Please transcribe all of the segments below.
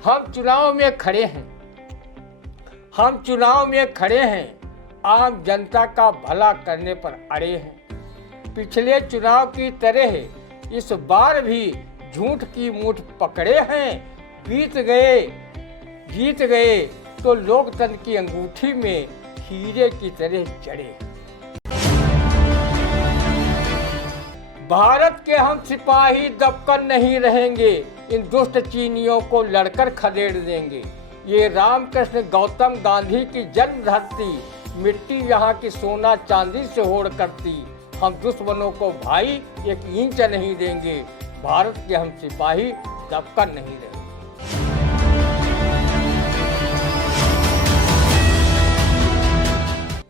हम चुनाव में खड़े हैं, हम चुनाव में खड़े हैं, आम जनता का भला करने पर अड़े हैं। पिछले चुनाव की तरह इस बार भी झूठ की मुठ पकड़े हैं। जीत गए तो लोकतंत्र की अंगूठी में हीरे की तरह जड़े। भारत के हम सिपाही दबकर नहीं रहेंगे, इन दुष्ट चीनियों को लड़कर खदेड़ देंगे। ये रामकृष्ण गौतम गांधी की जन्म धरती, मिट्टी यहाँ की सोना चांदी से होड़ करती। हम दुश्मनों को भाई एक इंच नहीं देंगे, भारत के हम सिपाही दबकर नहीं रहेंगे।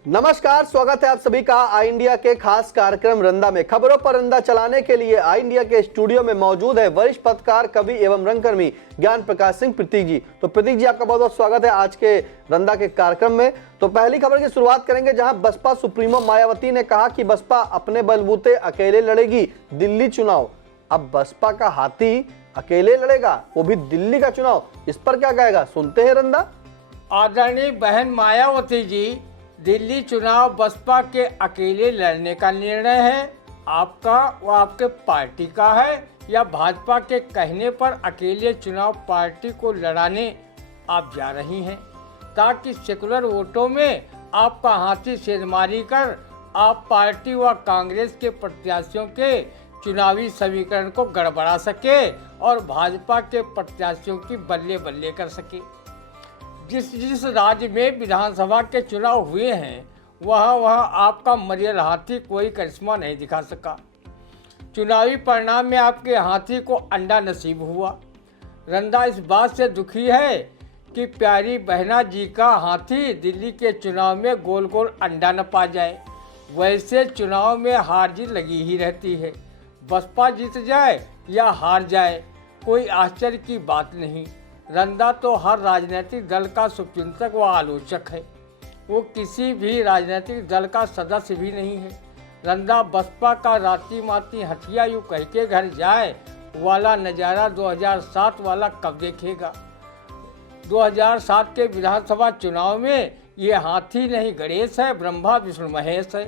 नमस्कार, स्वागत है आप सभी का आई इंडिया के खास कार्यक्रम रंदा में। खबरों पर रंदा चलाने के लिए आई इंडिया के स्टूडियो में मौजूद है वरिष्ठ पत्रकार, कवि एवं रंगकर्मी ज्ञान प्रकाश सिंह प्रतीक जी। तो प्रतीक जी, आपका बहुत बहुत स्वागत है आज के रंदा के कार्यक्रम में। तो पहली खबर की शुरुआत करेंगे, जहां बसपा सुप्रीमो मायावती ने कहा कि बसपा अपने बलबूते अकेले लड़ेगी दिल्ली चुनाव। अब बसपा का हाथी अकेले लड़ेगा, वो भी दिल्ली का चुनाव, इस पर क्या कहेगा, सुनते हैं रंदा। आदरणीय बहन मायावती जी, दिल्ली चुनाव बसपा के अकेले लड़ने का निर्णय है आपका व आपके पार्टी का है, या भाजपा के कहने पर अकेले चुनाव पार्टी को लड़ाने आप जा रही हैं, ताकि सेकुलर वोटों में आपका हाथी सेंधमारी कर आप पार्टी व कांग्रेस के प्रत्याशियों के चुनावी समीकरण को गड़बड़ा सके और भाजपा के प्रत्याशियों की बल्ले बल्ले कर सके। जिस राज्य में विधानसभा के चुनाव हुए हैं वहाँ आपका मरियल हाथी कोई करिश्मा नहीं दिखा सका। चुनावी परिणाम में आपके हाथी को अंडा नसीब हुआ। रंदा इस बात से दुखी है कि प्यारी बहना जी का हाथी दिल्ली के चुनाव में गोल गोल अंडा न पा जाए। वैसे चुनाव में हार जीत लगी ही रहती है, बसपा जीत जाए या हार जाए कोई आश्चर्य की बात नहीं। रंदा तो हर राजनीतिक दल का शुभचिंतक व आलोचक है, वो किसी भी राजनीतिक दल का सदस्य भी नहीं है। रंदा बसपा का राती माती हथिया यूँ कह के घर जाए वाला नज़ारा 2007 वाला कब देखेगा। 2007 के विधानसभा चुनाव में ये हाथी नहीं गणेश है, ब्रह्मा विष्णु महेश है।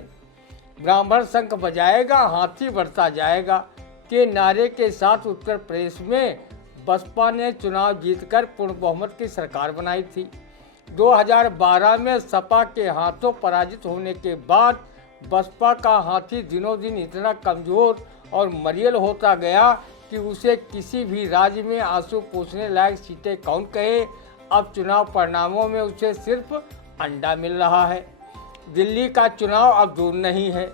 ब्राह्मण शंख बजाएगा, हाथी बढ़ता जाएगा के नारे के साथ उत्तर प्रदेश में बसपा ने चुनाव जीतकर पूर्ण बहुमत की सरकार बनाई थी। 2012 में सपा के हाथों पराजित होने के बाद बसपा का हाथी दिनों दिन इतना कमज़ोर और मरियल होता गया कि उसे किसी भी राज्य में आंसू पोंछने लायक सीटें कौन कहे। अब चुनाव परिणामों में उसे सिर्फ अंडा मिल रहा है। दिल्ली का चुनाव अब दूर नहीं है।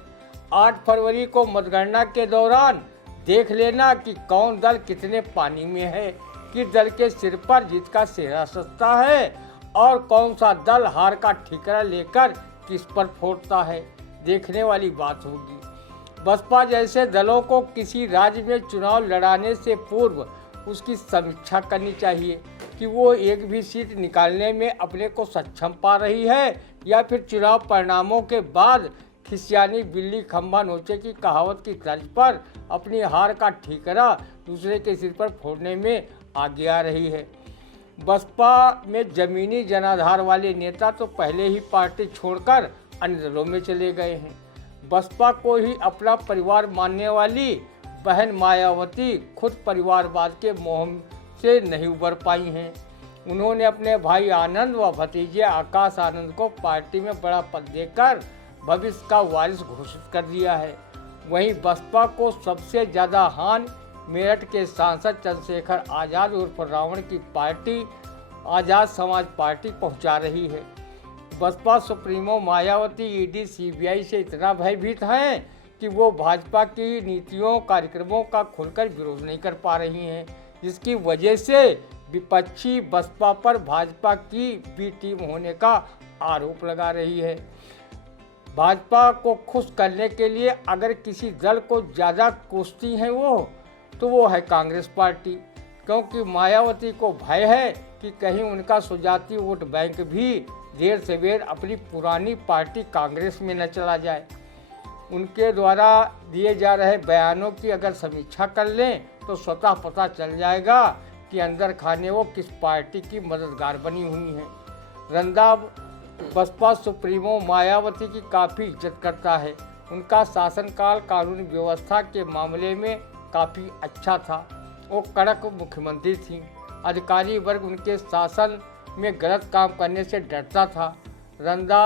8 फरवरी को मतगणना के दौरान देख लेना कि कौन दल कितने पानी में है, किस दल के सिर पर जीत का सेहरा सजता है और कौन सा दल हार का ठिकरा लेकर किस पर फोड़ता है, देखने वाली बात होगी। बसपा जैसे दलों को किसी राज्य में चुनाव लड़ाने से पूर्व उसकी समीक्षा करनी चाहिए कि वो एक भी सीट निकालने में अपने को सक्षम पा रही है या फिर चुनाव परिणामों के बाद खिसियानी बिल्ली खंभा नोचे की कहावत की तर्ज पर अपनी हार का ठीकरा दूसरे के सिर पर फोड़ने में आगे आ रही है। बसपा में जमीनी जनाधार वाले नेता तो पहले ही पार्टी छोड़कर अन्य दलों में चले गए हैं। बसपा को ही अपना परिवार मानने वाली बहन मायावती खुद परिवारवाद के मोह से नहीं उबर पाई हैं। उन्होंने अपने भाई आनंद व भतीजे आकाश आनंद को पार्टी में बड़ा पद देकर भविष्य का वारिस घोषित कर दिया है। वहीं बसपा को सबसे ज़्यादा हानि मेरठ के सांसद चंद्रशेखर आज़ाद उर्फ रावण की पार्टी आज़ाद समाज पार्टी पहुंचा रही है। Baspa supremo Mayawati ED CBI से इतना भयभीत हैं कि वो भाजपा की नीतियों कार्यक्रमों का खुलकर विरोध नहीं कर पा रही हैं, जिसकी वजह से विपक्षी बसपा पर भाजपा की बी टीम होने का आरोप लगा रही है। भाजपा को खुश करने के लिए अगर किसी दल को ज़्यादा कोसती हैं तो वो है कांग्रेस पार्टी, क्योंकि मायावती को भय है कि कहीं उनका सुजाती वोट बैंक भी देर से बेर अपनी पुरानी पार्टी कांग्रेस में न चला जाए। उनके द्वारा दिए जा रहे बयानों की अगर समीक्षा कर लें तो स्वतः पता चल जाएगा कि अंदर खाने वो किस पार्टी की मददगार बनी हुई हैं। रंदा बसपा सुप्रीमो मायावती की काफ़ी इज्जत करता है। उनका शासनकाल कानून व्यवस्था के मामले में काफ़ी अच्छा था। वो कड़क मुख्यमंत्री थी। अधिकारी वर्ग उनके शासन में गलत काम करने से डरता था। रंदा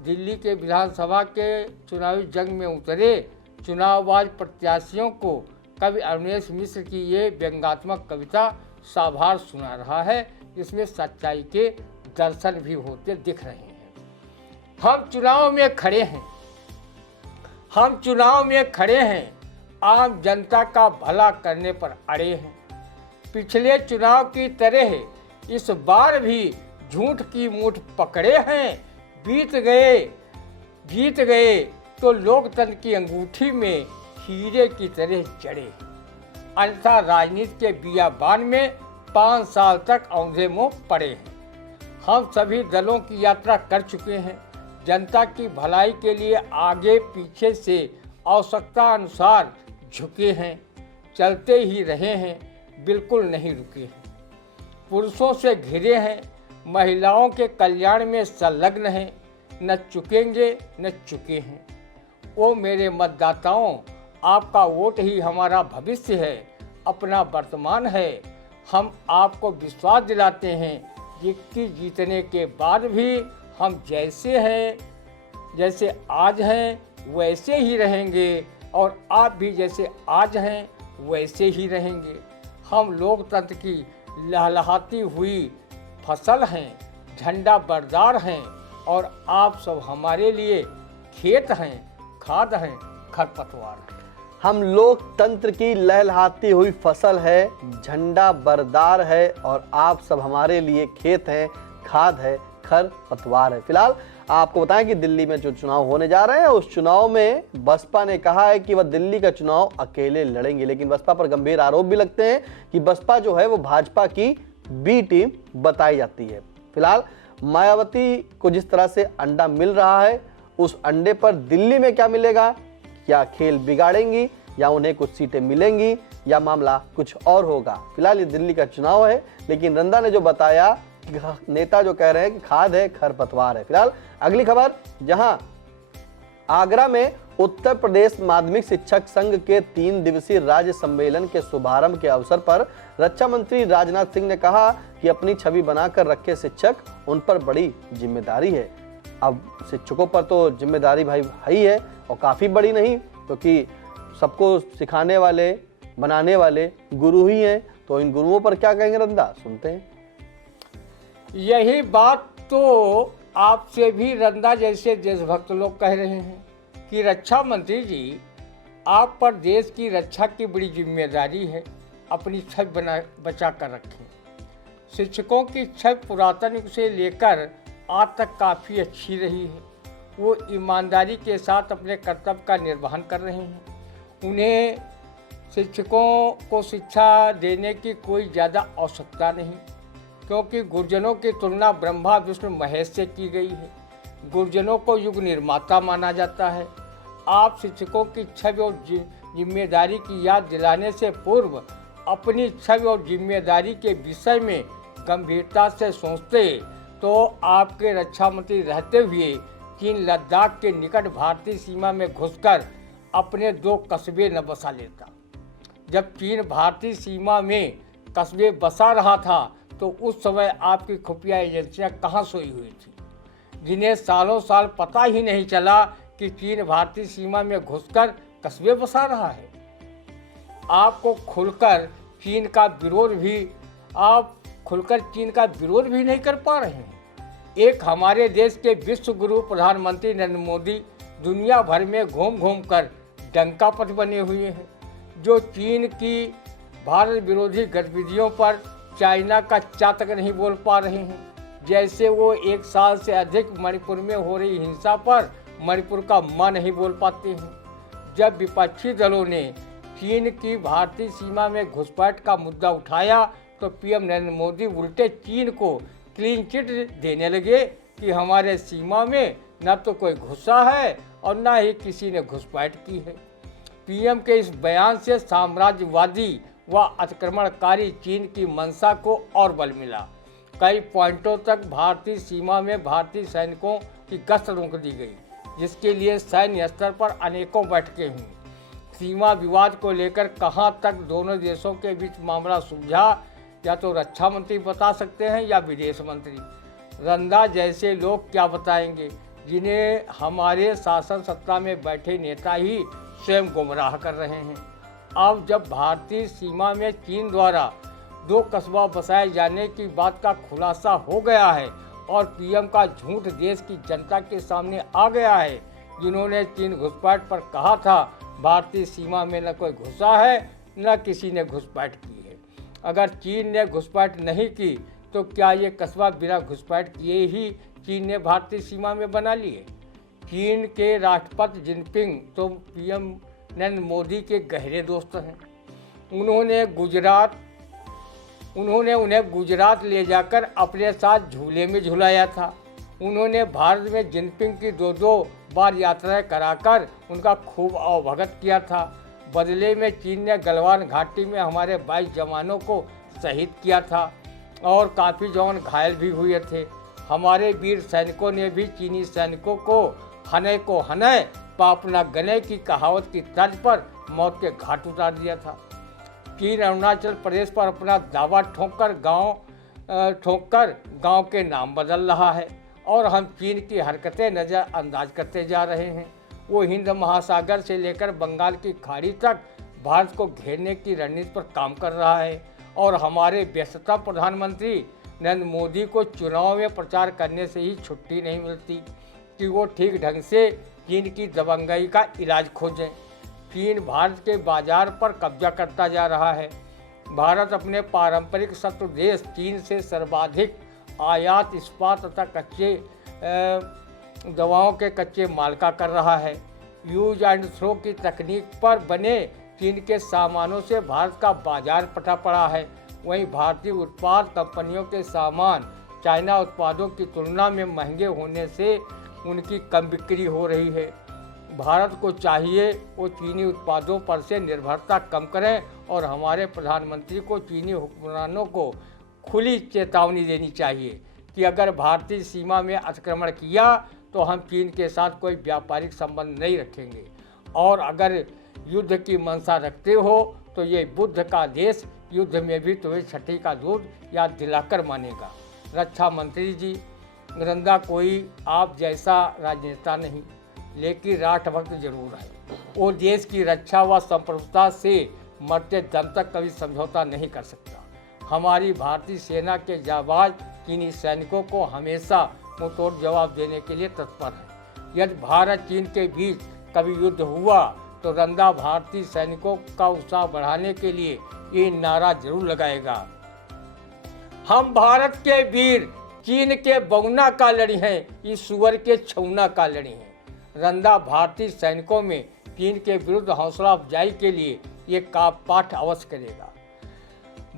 दिल्ली के विधानसभा के चुनावी जंग में उतरे चुनावबाज प्रत्याशियों को कवि अवनीश मिश्र की ये व्यंग्यात्मक कविता साभार सुना रहा है, जिसमें सच्चाई के दर्शन भी होते दिख रहे हैं। हम चुनाव में खड़े हैं, हम चुनाव में खड़े हैं, आम जनता का भला करने पर अड़े हैं। पिछले चुनाव की तरह इस बार भी झूठ की मूठ पकड़े हैं। जीत गए तो लोकतंत्र की अंगूठी में हीरे की तरह जड़े, अन्यथा राजनीति के बियाबान में 5 साल तक औंधे मुँह पड़े हैं। हम सभी दलों की यात्रा कर चुके हैं। जनता की भलाई के लिए आगे पीछे से आवश्यकता अनुसार झुके हैं, चलते ही रहे हैं, बिल्कुल नहीं रुके हैं। पुरुषों से घिरे हैं, महिलाओं के कल्याण में संलग्न हैं, न चुकेंगे न चुके हैं। ओ मेरे मतदाताओं, आपका वोट ही हमारा भविष्य है, अपना वर्तमान है। हम आपको विश्वास दिलाते हैं कि जीतने के बाद भी हम जैसे आज हैं वैसे ही रहेंगे, और आप भी जैसे आज हैं वैसे ही रहेंगे। हम लोकतंत्र की लहलहाती हुई फसल हैं, झंडा बरदार हैं, और आप सब हमारे लिए खेत हैं, खाद हैं, खरपतवार हैं। हम लोकतंत्र की लहलहाती हुई फसल है, झंडा बरदार है, और आप सब हमारे लिए खेत हैं, खाद है, खर पतवार है। फिलहाल आपको बताएं कि दिल्ली में जो चुनाव होने जा रहे हैं, उस चुनाव में बसपा ने कहा है कि वह दिल्ली का चुनाव अकेले लड़ेंगे, लेकिन बसपा पर गंभीर आरोप भी लगते हैं कि बसपा जो है वो भाजपा की बी टीम बताई जाती है। फिलहाल मायावती को जिस तरह से अंडा मिल रहा है, उस अंडे पर दिल्ली में क्या मिलेगा, क्या खेल बिगाड़ेंगी या उन्हें कुछ सीटें मिलेंगी या मामला कुछ और होगा। फिलहाल ये दिल्ली का चुनाव है, लेकिन रंदा ने जो बताया, नेता जो कह रहे हैं कि खाद है, खरपतवार है। फिलहाल अगली खबर, जहां आगरा में उत्तर प्रदेश माध्यमिक शिक्षक संघ के 3 दिवसीय राज्य सम्मेलन के शुभारंभ के अवसर पर रक्षा मंत्री राजनाथ सिंह ने कहा कि अपनी छवि बनाकर रखे शिक्षक, उन पर बड़ी जिम्मेदारी है। अब शिक्षकों पर तो जिम्मेदारी भाई है ही है, और काफ़ी बड़ी नहीं, क्योंकि सबको सिखाने वाले, बनाने वाले गुरु ही हैं। तो इन गुरुओं पर क्या कहेंगे रंदा, सुनते हैं। यही बात तो आपसे भी रंदा जैसे देशभक्त लोग कह रहे हैं कि रक्षा मंत्री जी, आप पर देश की रक्षा की बड़ी जिम्मेदारी है, अपनी छवि बचा कर रखें। शिक्षकों की छवि पुरातन युग से लेकर आज तक काफ़ी अच्छी रही है। वो ईमानदारी के साथ अपने कर्तव्य का निर्वहन कर रहे हैं। उन्हें शिक्षकों को शिक्षा देने की कोई ज़्यादा आवश्यकता नहीं, क्योंकि गुरुजनों की तुलना ब्रह्मा विष्णु महेश से की गई है। गुरुजनों को युग निर्माता माना जाता है। आप शिक्षकों की छवि और जिम्मेदारी की याद दिलाने से पूर्व अपनी छवि और जिम्मेदारी के विषय में गंभीरता से सोचते तो आपके रक्षा मंत्री रहते हुए चीन लद्दाख के निकट भारतीय सीमा में घुसकर अपने 2 कस्बे न बसा लेता। जब चीन भारतीय सीमा में कस्बे बसा रहा था तो उस समय आपकी खुफिया एजेंसियां कहां सोई हुई थी, जिन्हें सालों साल पता ही नहीं चला कि चीन भारतीय सीमा में घुसकर कस्बे बसा रहा है। आपको खुलकर चीन का विरोध भी नहीं कर पा रहे हैं। एक हमारे देश के विश्व गुरु प्रधानमंत्री नरेंद्र मोदी दुनिया भर में घूम घूम कर डंकापत बने हुए हैं, जो चीन की भारत विरोधी गतिविधियों पर चाइना का चा तक नहीं बोल पा रहे हैं। जैसे वो 1 साल से अधिक मणिपुर में हो रही हिंसा पर मणिपुर का मां नहीं बोल पाते हैं। जब विपक्षी दलों ने चीन की भारतीय सीमा में घुसपैठ का मुद्दा उठाया तो पीएम नरेंद्र मोदी उल्टे चीन को क्लीन चिट देने लगे कि हमारे सीमा में न तो कोई घुसा है और न ही किसी ने घुसपैठ की है। पीएम के इस बयान से साम्राज्यवादी व अतिक्रमणकारी चीन की मंशा को और बल मिला। कई पॉइंटों तक भारतीय सीमा में भारतीय सैनिकों की गश्त रोक दी गई, जिसके लिए सैन्य स्तर पर अनेकों बैठकें हुई। सीमा विवाद को लेकर कहां तक दोनों देशों के बीच मामला सुलझा, या तो रक्षा मंत्री बता सकते हैं या विदेश मंत्री। रंदा जैसे लोग क्या बताएंगे, जिन्हें हमारे शासन सत्ता में बैठे नेता ही स्वयं गुमराह कर रहे हैं। अब जब भारतीय सीमा में चीन द्वारा 2 कस्बा बसाए जाने की बात का खुलासा हो गया है और पीएम का झूठ देश की जनता के सामने आ गया है, जिन्होंने चीन घुसपैठ पर कहा था भारतीय सीमा में न कोई घुसा है न किसी ने घुसपैठ की है। अगर चीन ने घुसपैठ नहीं की तो क्या ये कस्बा बिना घुसपैठ किए ही चीन ने भारतीय सीमा में बना लिए? चीन के राष्ट्रपति जिनपिंग तो पीएम नरेंद्र मोदी के गहरे दोस्त हैं। उन्होंने उन्हें गुजरात ले जाकर अपने साथ झूले में झुलाया था। उन्होंने भारत में जिनपिंग की 2 बार यात्राएं कराकर उनका खूब अवभगत किया था। बदले में चीन ने गलवान घाटी में हमारे 22 जवानों को शहीद किया था और काफ़ी जवान घायल भी हुए थे। हमारे वीर सैनिकों ने भी चीनी सैनिकों को हने को हने पापना गने की कहावत की तर्ज पर मौत के घाट उतार दिया था। चीन अरुणाचल प्रदेश पर अपना दावा ठोंककर गांव के नाम बदल रहा है और हम चीन की हरकतें नज़रअंदाज करते जा रहे हैं। वो हिंद महासागर से लेकर बंगाल की खाड़ी तक भारत को घेरने की रणनीति पर काम कर रहा है और हमारे व्यस्तता प्रधानमंत्री नरेंद्र मोदी को चुनाव में प्रचार करने से ही छुट्टी नहीं मिलती कि वो ठीक ढंग से चीन की दबंगई का इलाज खोजें। चीन भारत के बाजार पर कब्जा करता जा रहा है। भारत अपने पारंपरिक शत्रु देश चीन से सर्वाधिक आयात इस्पात तथा कच्चे दवाओं के कच्चे माल का कर रहा है। यूज एंड थ्रो की तकनीक पर बने चीन के सामानों से भारत का बाजार फटा पड़ा है। वहीं भारतीय उत्पाद कंपनियों के सामान चाइना उत्पादों की तुलना में महंगे होने से उनकी कम बिक्री हो रही है। भारत को चाहिए वो चीनी उत्पादों पर से निर्भरता कम करें और हमारे प्रधानमंत्री को चीनी हुक्मरानों को खुली चेतावनी देनी चाहिए कि अगर भारतीय सीमा में अतिक्रमण किया तो हम चीन के साथ कोई व्यापारिक संबंध नहीं रखेंगे और अगर युद्ध की मंशा रखते हो तो ये बुद्ध का देश युद्ध में भी तुम्हें छठी का दूध याद दिलाकर मानेगा। रक्षा मंत्री जी, रंदा कोई आप जैसा राजनेता नहीं, लेकिन राष्ट्रभक्त जरूर है। वो देश की रक्षा व संप्रभुता से मरते दम तक कभी समझौता नहीं कर सकता। हमारी भारतीय सेना के जाबाज चीनी सैनिकों को हमेशा मुंहतोड़ जवाब देने के लिए तत्पर है। यदि भारत चीन के बीच कभी युद्ध हुआ तो रंदा भारतीय सैनिकों का उत्साह बढ़ाने के लिए ये नारा जरूर लगाएगा, हम भारत के वीर चीन के बगुना का लड़ी हैं, इस सुअर के छौना का लड़ी हैं। रंदा भारतीय सैनिकों में चीन के विरुद्ध हौसला अफजाई के लिए ये पाठ अवश्य करेगा।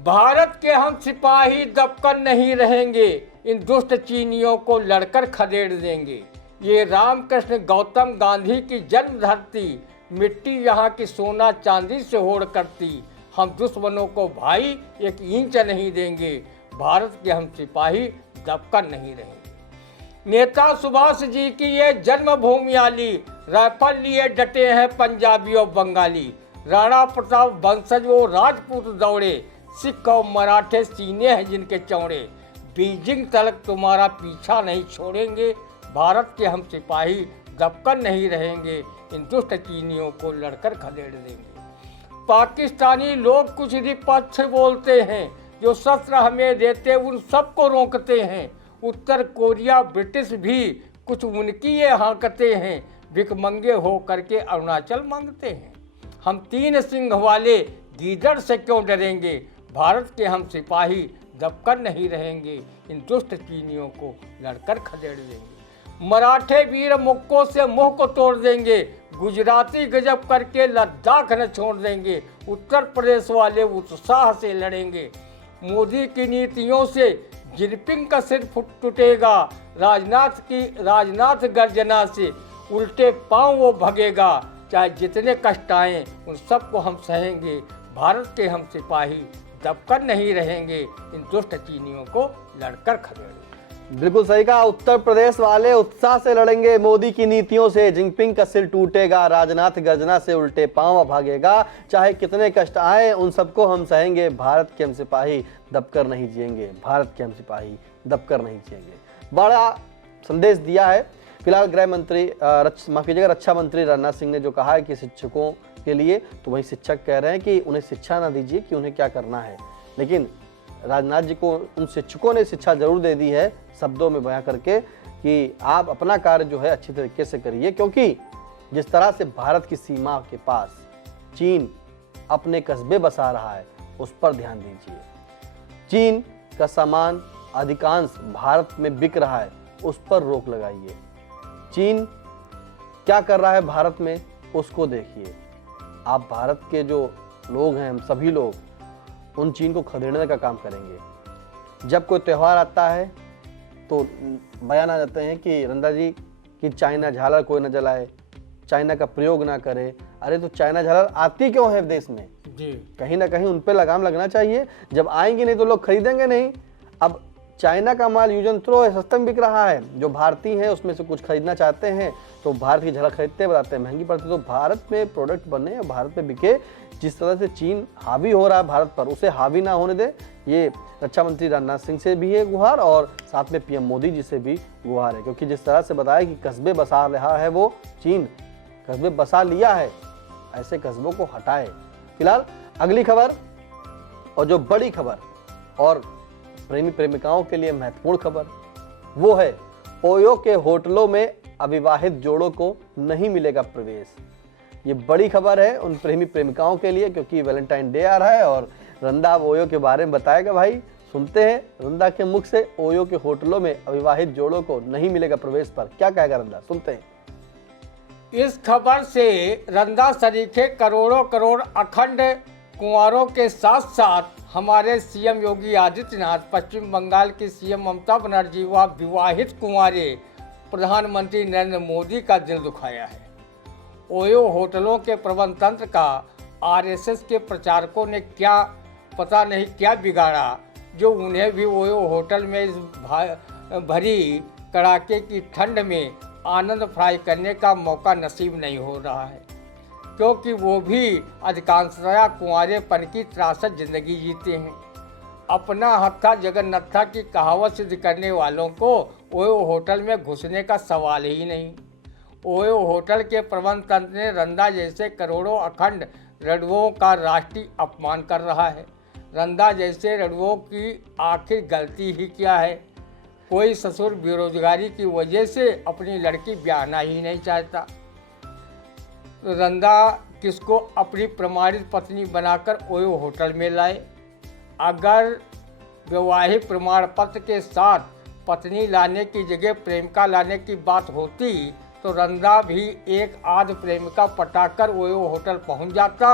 भारत के हम सिपाही दबकर नहीं रहेंगे, इन दुष्ट चीनियों को लड़कर खदेड़ देंगे। ये रामकृष्ण गौतम गांधी की जन्म धरती, मिट्टी यहाँ की सोना चांदी से होड़ करती। हम दुश्मनों को भाई 1 इंच नहीं देंगे, भारत के हम सिपाही दबकर नहीं रहेंगे। नेता सुभाष जी की ये जन्मभूमि आली, राइफल लिए डटे हैं पंजाबी और बंगाली। राणा प्रताप वंशज वो राजपूत दौड़े, सिख और मराठे सीने हैं जिनके चौड़े। बीजिंग तलक तुम्हारा पीछा नहीं छोड़ेंगे, भारत के हम सिपाही दबकर नहीं रहेंगे, इन दुष्ट चीनियों को लड़कर खदेड़ देंगे। पाकिस्तानी लोग कुछ निपक्ष बोलते हैं, जो शस्त्र हमें देते उन सबको रोकते हैं। उत्तर कोरिया ब्रिटिश भी कुछ उनकी ये हाकते हैं, भिखमंगे हो करके अरुणाचल मांगते हैं। हम 3 सिंह वाले गीदड़ से क्यों डरेंगे, भारत के हम सिपाही दबकर नहीं रहेंगे, इन दुष्ट चीनियों को लड़कर खदेड़ देंगे। मराठे वीर मुक्कों से मुंह को तोड़ देंगे, गुजराती गजब करके लद्दाख न छोड़ देंगे। उत्तर प्रदेश वाले उत्साह से लड़ेंगे, मोदी की नीतियों से जिनपिंग का सिर टूटेगा। राजनाथ गर्जना से उल्टे पांव वो भगेगा, चाहे जितने कष्ट आए उन सबको हम सहेंगे, भारत के हम सिपाही दबकर नहीं रहेंगे, इन दुष्ट चीनियों को लड़कर खदेड़ेंगे। बिल्कुल सही कहा। उत्तर प्रदेश वाले उत्साह से लड़ेंगे मोदी की नीतियों से, जिनपिंग का सिर टूटेगा, राजनाथ गर्जना से उल्टे पांव भागेगा, चाहे कितने कष्ट आए उन सबको हम सहेंगे, भारत के हम सिपाही दबकर नहीं जिएंगे, भारत के हम सिपाही दबकर नहीं जिएंगे। बड़ा संदेश दिया है। फिलहाल गृह मंत्री माफ कीजिएगा रक्षा मंत्री राजनाथ सिंह ने जो कहा है कि शिक्षकों के लिए, तो वही शिक्षक कह रहे हैं कि उन्हें शिक्षा ना दीजिए कि उन्हें क्या करना है, लेकिन राजनाथ जी को उन शिक्षकों ने शिक्षा जरूर दे दी है, शब्दों में बयां करके कि आप अपना कार्य जो है अच्छी तरीके से करिए, क्योंकि जिस तरह से भारत की सीमा के पास चीन अपने कस्बे बसा रहा है उस पर ध्यान दीजिए। चीन का सामान अधिकांश भारत में बिक रहा है, उस पर रोक लगाइए। चीन क्या कर रहा है भारत में उसको देखिए। आप भारत के जो लोग हैं, हम सभी लोग उन चीन को खदेड़ने का काम करेंगे। जब कोई त्यौहार आता है तो बयान आ जाते हैं कि रंदा जी कि चाइना झालर कोई न जलाए, चाइना का प्रयोग ना करे। अरे तो चाइना झालर आती क्यों है देश में जी, कहीं ना कहीं उन पे लगाम लगना चाहिए। जब आएंगी नहीं तो लोग खरीदेंगे नहीं। अब चाइना का माल यूज एंड थ्रो है, सस्ता में बिक रहा है, जो भारतीय हैं उसमें से कुछ खरीदना चाहते हैं तो भारत की झलक खरीदते बताते हैं महंगी पड़ती, तो भारत में प्रोडक्ट बने और भारत में बिके। जिस तरह से चीन हावी हो रहा है भारत पर, उसे हावी ना होने दे। ये रक्षा मंत्री राजनाथ सिंह से भी है गुहार और साथ में पीएम मोदी जी से भी गुहार है, क्योंकि जिस तरह से बताया कि कस्बे बसा रहा है वो चीन, कस्बे बसा लिया है, ऐसे कस्बों को हटाए। फिलहाल अगली खबर और जो बड़ी खबर और प्रेमी प्रेमिकाओं के लिए महत्वपूर्ण खबर वो है ओयो के होटलों में अविवाहित जोड़ों को नहीं मिलेगा प्रवेश। ये बड़ी खबर है उन प्रेमी प्रेमिकाओं के लिए, क्योंकि वैलेंटाइन डे आ रहा है और रंदा अब ओयो के बारे में बताएगा। भाई सुनते हैं रंदा के मुख से ओयो के होटलों में अविवाहित जोड़ों को नहीं मिलेगा प्रवेश पर क्या कहेगा रंदा, सुनते हैं। इस खबर से रंदा सरीखे करोड़ों करोड़ अखंड कुंवारों के साथ साथ हमारे सीएम योगी आदित्यनाथ, पश्चिम बंगाल की सीएम ममता बनर्जी व विवाहित कुंवारे प्रधानमंत्री नरेंद्र मोदी का दिल दुखाया है। ओयो होटलों के प्रबंध तंत्र का आरएसएस के प्रचारकों ने क्या पता नहीं क्या बिगाड़ा, जो उन्हें भी ओयो होटल में इस भरी कड़ाके की ठंड में आनंद फ्राई करने का मौका नसीब नहीं हो रहा है, क्योंकि वो भी अधिकांशतः कुंवारेपन की त्रासद जिंदगी जीते हैं। अपना हत्था जगन्नाथा की कहावत सिद्ध करने वालों को ओयो होटल में घुसने का सवाल ही नहीं। ओयो होटल के प्रबंध तंत्र ने रंदा जैसे करोड़ों अखंड रडुओं का राष्ट्रीय अपमान कर रहा है। रंदा जैसे रडुओं की आखिर गलती ही क्या है? कोई ससुर बेरोजगारी की वजह से अपनी लड़की ब्याहना ही नहीं चाहता। रंदा किसको अपनी प्रमाणित पत्नी बनाकर ओयो होटल में लाए? अगर वैवाहिक प्रमाण पत्र के साथ पत्नी लाने की जगह प्रेमिका लाने की बात होती तो रंदा भी एक आध प्रेमिका पटाकर ओयो होटल पहुंच जाता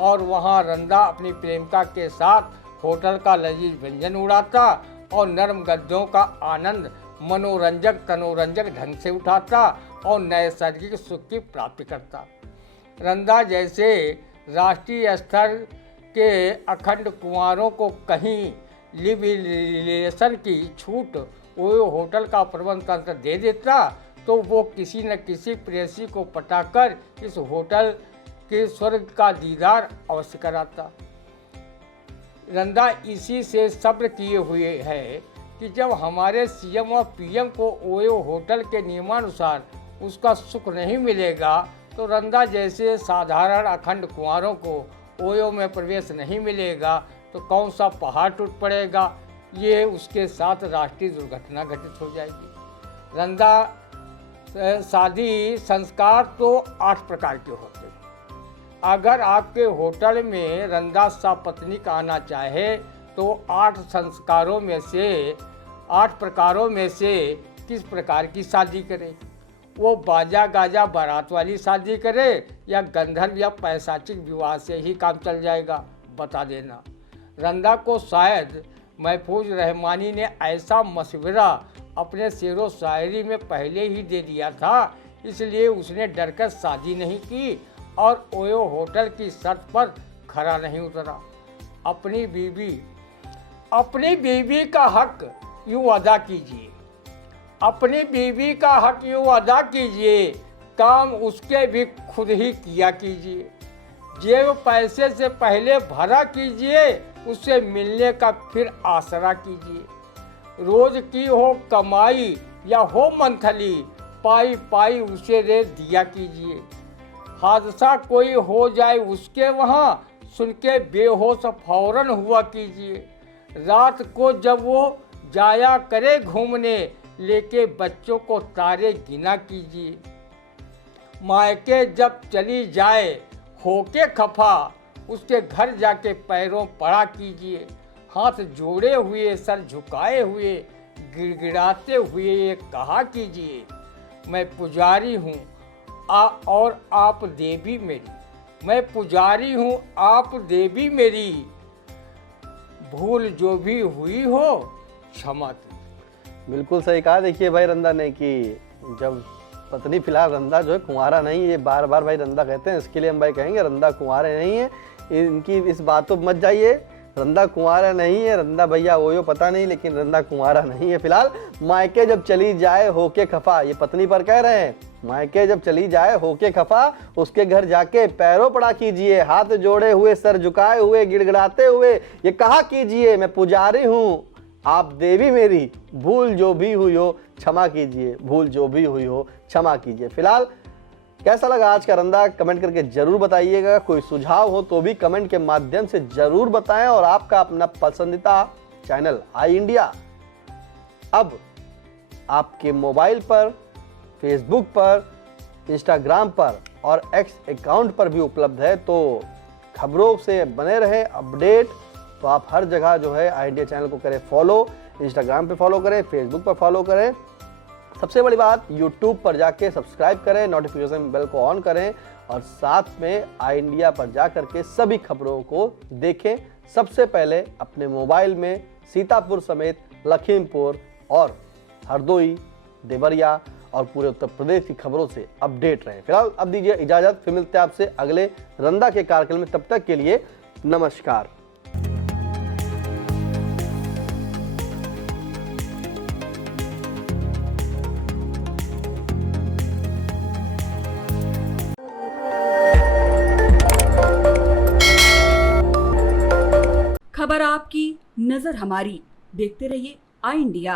और वहां रंदा अपनी प्रेमिका के साथ होटल का लजीज व्यंजन उड़ाता और नरम गद्दों का आनंद मनोरंजक ढंग से उठाता और नैसर्गिक सुख की प्राप्ति करता। रंदा जैसे राष्ट्रीय स्तर के अखंड कुंवारों को कहीं लिव रिलेशन की छूट ओयो होटल का प्रबंध तंत्र दे देता तो वो किसी न किसी प्रेयसी को पटाकर इस होटल के स्वर्ग का दीदार अवश्य कराता। रंदा इसी से सब्र किए हुए है कि जब हमारे सीएम और पीएम को ओयो होटल के नियमानुसार उसका सुख नहीं मिलेगा तो रंदा जैसे साधारण अखंड कुंवारों को ओयो में प्रवेश नहीं मिलेगा तो कौन सा पहाड़ टूट पड़ेगा, ये उसके साथ राष्ट्रीय दुर्घटना घटित हो जाएगी। रंदा शादी संस्कार तो 8 प्रकार के होते हैं। अगर आपके होटल में रंदा सपत्नीक आना चाहे तो 8 प्रकारों में से किस प्रकार की शादी करे? वो बाजा गाजा बारात वाली शादी करे या गंधर्व या पैशाचिक विवाह से ही काम चल जाएगा, बता देना। रंदा को शायद महफूज रहमानी ने ऐसा मशवरा अपने शेरो शायरी में पहले ही दे दिया था, इसलिए उसने डरकर शादी नहीं की और ओयो होटल की शर्त पर खरा नहीं उतरा। अपनी बीवी का हक यूँ अदा कीजिए, अपनी बीवी का हक यूँ अदा कीजिए, काम उसके भी खुद ही किया कीजिए। जेब पैसे से पहले भरा कीजिए, उससे मिलने का फिर आसरा कीजिए। रोज की हो कमाई या हो मंथली, पाई पाई उसे रे दिया कीजिए। हादसा कोई हो जाए उसके वहाँ, सुन के बेहोश फौरन हुआ कीजिए। रात को जब वो जाया करे घूमने, लेके बच्चों को तारे गिना कीजिए। मायके जब चली जाए होके खफा, उसके घर जाके पैरों पड़ा कीजिए। हाथ जोड़े हुए सर झुकाए हुए गिड़गिड़ाते हुए ये कहा कीजिए, मैं पुजारी हूँ और आप देवी मेरी। मैं पुजारी हूँ आप देवी मेरी, भूल जो भी हुई हो क्षमा की। बिल्कुल सही कहा। देखिए भाई रंदा ने कि जब पत्नी, फिलहाल रंदा जो है कुंवारा नहीं, ये बार बार भाई रंदा कहते हैं, इसके लिए हम भाई कहेंगे रंदा कुंवारे नहीं है। इनकी इस बातों पर मत जाइए, रंदा कुंवारा नहीं है। रंदा भैया वो पता नहीं, लेकिन रंदा कुंवारा नहीं है। फिलहाल मायके जब चली जाए होके खफा, ये पत्नी पर कह रहे हैं, मायके जब चली जाए होके खफा, उसके घर जाके पैरों पड़ा कीजिए। हाथ जोड़े हुए सर झुकाए हुए गिड़गिड़ाते हुए ये कहा कीजिए, मैं पुजारी हूँ आप देवी मेरी, भूल जो भी हुई हो क्षमा कीजिए, भूल जो भी हुई हो क्षमा कीजिए। फिलहाल कैसा लगा आज का रंदा, कमेंट करके जरूर बताइएगा। कोई सुझाव हो तो भी कमेंट के माध्यम से जरूर बताएं। और आपका अपना पसंदीदा चैनल आई इंडिया अब आपके मोबाइल पर, फेसबुक पर, इंस्टाग्राम पर और एक्स अकाउंट पर भी उपलब्ध है। तो खबरों से बने रहे अपडेट। तो आप हर जगह जो है आई इंडिया चैनल को करें फॉलो, इंस्टाग्राम पे फॉलो करें, फेसबुक पर फॉलो करें। सबसे बड़ी बात, यूट्यूब पर जाके सब्सक्राइब करें, नोटिफिकेशन बेल को ऑन करें और साथ में आई इंडिया पर जा करके सभी खबरों को देखें। सबसे पहले अपने मोबाइल में सीतापुर समेत लखीमपुर और हरदोई, देवरिया और पूरे उत्तर प्रदेश की खबरों से अपडेट रहें। फिलहाल अब दीजिए इजाजत, फिर मिलते हैं आपसे अगले रंदा के कार्यक्रम में। तब तक के लिए नमस्कार। खबर आपकी, नजर हमारी। देखते रहिए आई इंडिया।